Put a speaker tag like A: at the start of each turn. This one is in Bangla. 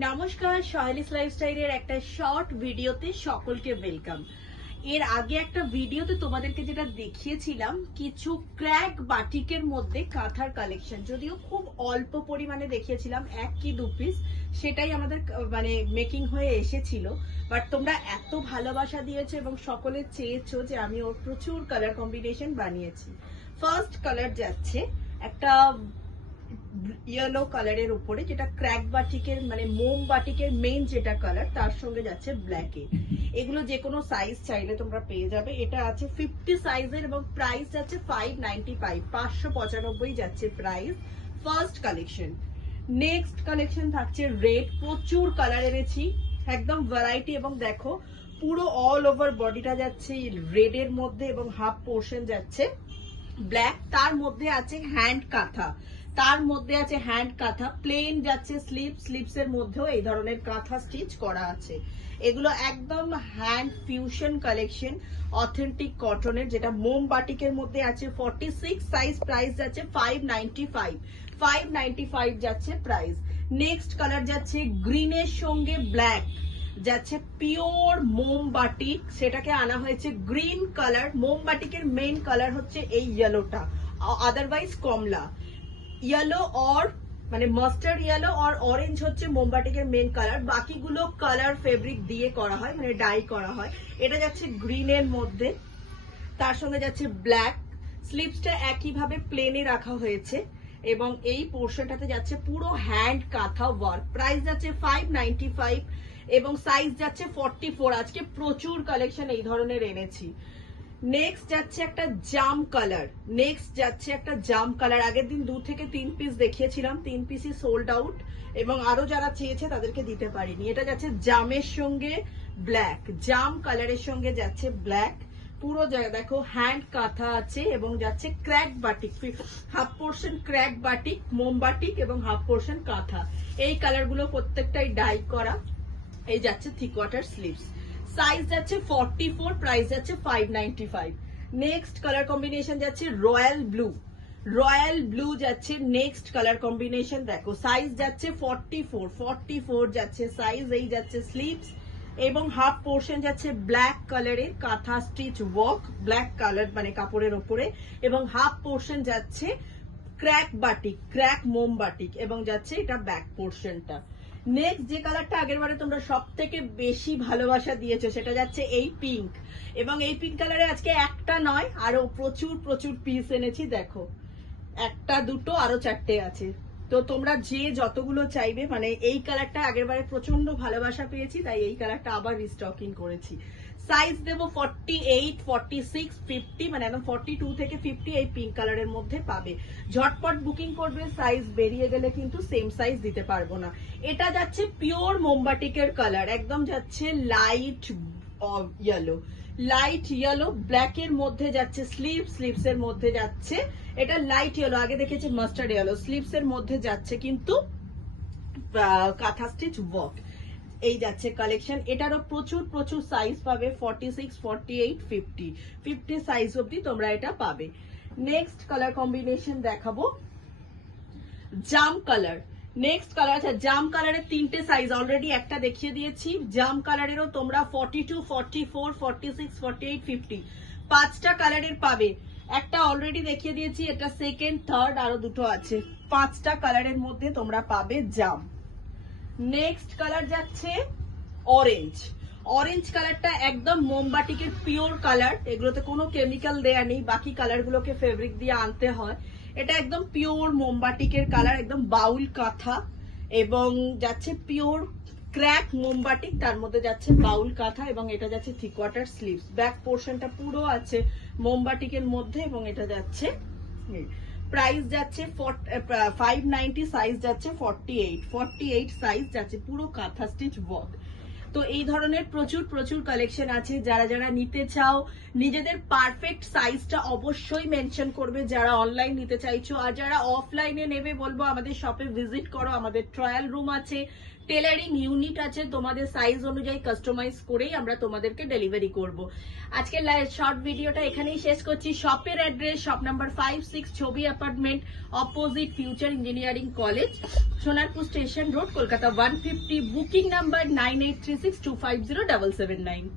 A: নমস্কার সহেলিস লাইফস্টাইলের একটা শর্ট ভিডিওতে সকলকে ওয়েলকাম এর আগে একটা ভিডিওতে তোমাদেরকে যেটা দেখিয়েছিলাম, কিছু ক্র্যাক বাটিকের মধ্যে কাঁথার কালেকশন যদিও খুব অল্প পরিমাণে দেখিয়েছিলাম, এক কি দু পিস সেটাই আমাদের মানে মেকিং হয়ে এসেছিল। বাট তোমরা এত ভালোবাসা দিয়েছ এবং সকলে চেয়েছো যে আমি ওর প্রচুর কালার কম্বিনেশন বানিয়েছি। ফার্স্ট কালার যাচ্ছে একটা ইয়েলো কালারের উপরে, যেটা ক্র্যাক বাটিকের মানে মোম বাটিকের মেইন যেটা কালার তার সঙ্গে যাচ্ছে ব্ল্যাকে এগুলো যে কোনো সাইজ চাইলে তোমরা পেয়ে যাবে। এটা আছে ফিফটি সাইজের এবং প্রাইস যাচ্ছে ফাইভ নাইনটি ফাইভ পাঁচশো পঁচানব্বই যাচ্ছে price first collection next collection থাকছে রেড প্রচুর কালার এনেছি, একদম ভ্যারাইটি এবং দেখো, পুরো অল ওভার বডিটা যাচ্ছে রেড এর মধ্যে এবং হাফ পোর্শন যাচ্ছে ব্ল্যাক তার মধ্যে আছে হ্যান্ড কাঁথা তার মধ্যে আছে হ্যান্ড কাঁথা প্লেন যাচ্ছে স্লিপ স্লিপস এর মধ্যেও এই ধরনের কাঁথা স্টিচ করা আছে। এগুলো একদম হ্যান্ড ফিউশন কালেকশন অথেন্টিক কটনের যেটা মোম বাটিকের মধ্যে আছে ফর্টি সিক্স সাইজ প্রাইস যাচ্ছে five ninety five five ninety five যাচ্ছে প্রাইস নেক্সট কালার যাচ্ছে গ্রিনের সঙ্গে ব্ল্যাক যাচ্ছে পিওর মোমবাটিক সেটাকে আনা হয়েছে গ্রিন কালার মোমবাটিকের মেইন কালার হচ্ছে এই ইয়েলোটা আদারওয়াইজ কমলা। ইয়েলো অর মানে মাস্টার্ড ইয়েলো আর অরেঞ্জ হচ্ছে মোমবাটিকের মেন কালার বাকিগুলো কালার ফেব্রিক দিয়ে করা হয় মানে ডাই করা হয়। এটা যাচ্ছে গ্রিনের মধ্যে। তার সঙ্গে যাচ্ছে ব্ল্যাক স্লিপসটা একইভাবে প্লেনে রাখা হয়েছে। এবং এই পোর্শনটাতে যাচ্ছে পুরো হ্যান্ড কাঁথা ওয়ার্ক প্রাইস যাচ্ছে ফাইভ নাইনটি ফাইভ এবং সাইজ যাচ্ছে ফর্টি ফোর আজকে প্রচুর কালেকশন এই ধরনের এনেছি। নেক্সট যাচ্ছে একটা জাম কালার নেক্সট যাচ্ছে একটা জাম কালার আগের দিন দু থেকে তিন পিস দেখিয়েছিলাম। তিন পিসই সোল্ড আউট এবং আরও যারা চেয়েছে তাদেরকে দিতে পারিনি। এটা যাচ্ছে জামের সঙ্গে ব্ল্যাক জাম কালারের সঙ্গে যাচ্ছে ব্ল্যাক পুরো জায়গা দেখো হ্যান্ড কাঁথা আছে এবং যাচ্ছে crack batik half portion crack batik মোমবাটিক এবং হাফ পোর্শন কাঁথা। এই কালারগুলো প্রত্যেকটাই ডাই করা। এই যাচ্ছে থিক ওয়াটার স্লিভস সাইজ যাচ্ছে ফর্টি ফোর প্রাইস যাচ্ছে five ninety five next colour combination যাচ্ছে রয়্যাল ব্লু রয়্যাল ব্লু যাচ্ছে নেক্সট কালার কম্বিনেশন দেখো। সাইজ যাচ্ছে ফর্টি ফোর ফর্টি ফোর যাচ্ছে সাইজ এই যাচ্ছে স্লিভস এবং হাফ পোর্শন যাচ্ছে ব্ল্যাক কালারের কাঁথা স্টিচ ওয়ার্ক ব্ল্যাক কালার মানে কাপড়ের ওপরে। এবং হাফ পোর্শন যাচ্ছে ক্র্যাক বাটিক ক্র্যাক মোম বাটিক এবং যাচ্ছে এটা ব্যাক পোর্শনটা নেক্সট যে কালারটা আগের বারে তোমরা সব থেকে বেশি ভালোবাসা দিয়েছ, সেটা যাচ্ছে এই পিঙ্ক এবং এই পিঙ্ক কালারে আজকে একটা নয়, আরও প্রচুর প্রচুর পিস এনেছি, দেখো। একটা, দুটো, আরও চারটে আছে। তো তোমরা যে যতগুলো চাইবে মানে এই কালারটা আগের বারে প্রচণ্ড ভালোবাসা পেয়েছি, তাই এই কালারটা আবার রিস্টকিং করেছি। সাইজ দেবো forty eight forty six fifty মানে একদম ফর্টি টু থেকে ফিফটি এই পিঙ্ক কালারের মধ্যে পাবে। ঝটপট বুকিং করবে সাইজ বেরিয়ে গেলে কিন্তু সেম সাইজ দিতে পারব না। এটা যাচ্ছে পিওর মোমবাটিকের কালার একদম যাচ্ছে light yellow light yellow black এর মধ্যে যাচ্ছে স্লিভ স্লিভস এর মধ্যে যাচ্ছে, এটা লাইট ইয়েলো আগে দেখেছি মাস্টার্ড ইয়েলো স্লিভস এর মধ্যে যাচ্ছে কিন্তু কাঁথা স্টিচ ওয়ার্ক এই যাচ্ছে কালেকশন এটারও প্রচুর প্রচুর সাইজ পাবে forty six forty eight fifty fifty size অব্দি তোমরা এটা পাবে। নেক্সট কালার কম্বিনেশন দেখাবো, জাম কালার নেক্সট কালার আছে, জাম কালারের তিনটে সাইজ অলরেডি একটা দেখিয়ে দিয়েছি। জাম কালারেরও তোমরা forty two forty four forty six forty eight fifty পাঁচটা কালারের পাবে। একটা অলরেডি দেখিয়ে দিয়েছি, এটা সেকেন্ড থার্ড আরও দুটো আছে। পাঁচটা কালারের মধ্যে তোমরা পাবে জাম। নেক্সট কালার যাচ্ছে অরেঞ্জ অরেঞ্জ কালারটা একদম মোমবাটিকের পিওর কালার এগুলোতে কোনো কেমিক্যাল দেয়া নেই, বাকি কালারগুলোকে ফেব্রিক দিয়ে আনতে হয়। এটা একদম পিওর মোমবাটিকের কালার একদম বাউল কাঁথা এবং যাচ্ছে পিওর ক্র্যাক মোমবাটিক তার মধ্যে যাচ্ছে বাউল কাঁথা এবং এটা যাচ্ছে থ্রি কোয়ার্টার স্লিভস ব্যাক পোর্শনটা পুরো আছে মোমবাটিকের মধ্যে এবং এটা যাচ্ছে প্রাইস যাচ্ছে ফাইভ নাইনটি সাইজ যাচ্ছে forty eight forty eight size যাচ্ছে পুরো কাঁথা স্টিচ ওয়ার্ক তো এই ধরনের প্রচুর প্রচুর কালেকশন আছে। যারা যারা নিতে চাও, নিজেদের পারফেক্ট সাইজটা অবশ্যই মেনশন করবে। যারা অনলাইন নিতে চাইছো, আর যারা অফলাইনে নেবে, বলব আমাদের শপে ভিজিট করো। আমাদের ট্রায়াল রুম আছে টেলারিং ইউনিট আছে। তোমাদের সাইজ অনুযায়ী কাস্টমাইজ করেই আমরা তোমাদেরকে ডেলিভারি করব। আজকে শর্ট ভিডিওটা এখানেই শেষ করছি। শপের address shop number five six Chhabi apartment opposite future engineering college Sonarpur station road Kolkata one fifty booking number nine eight three six two five zero double seven nine.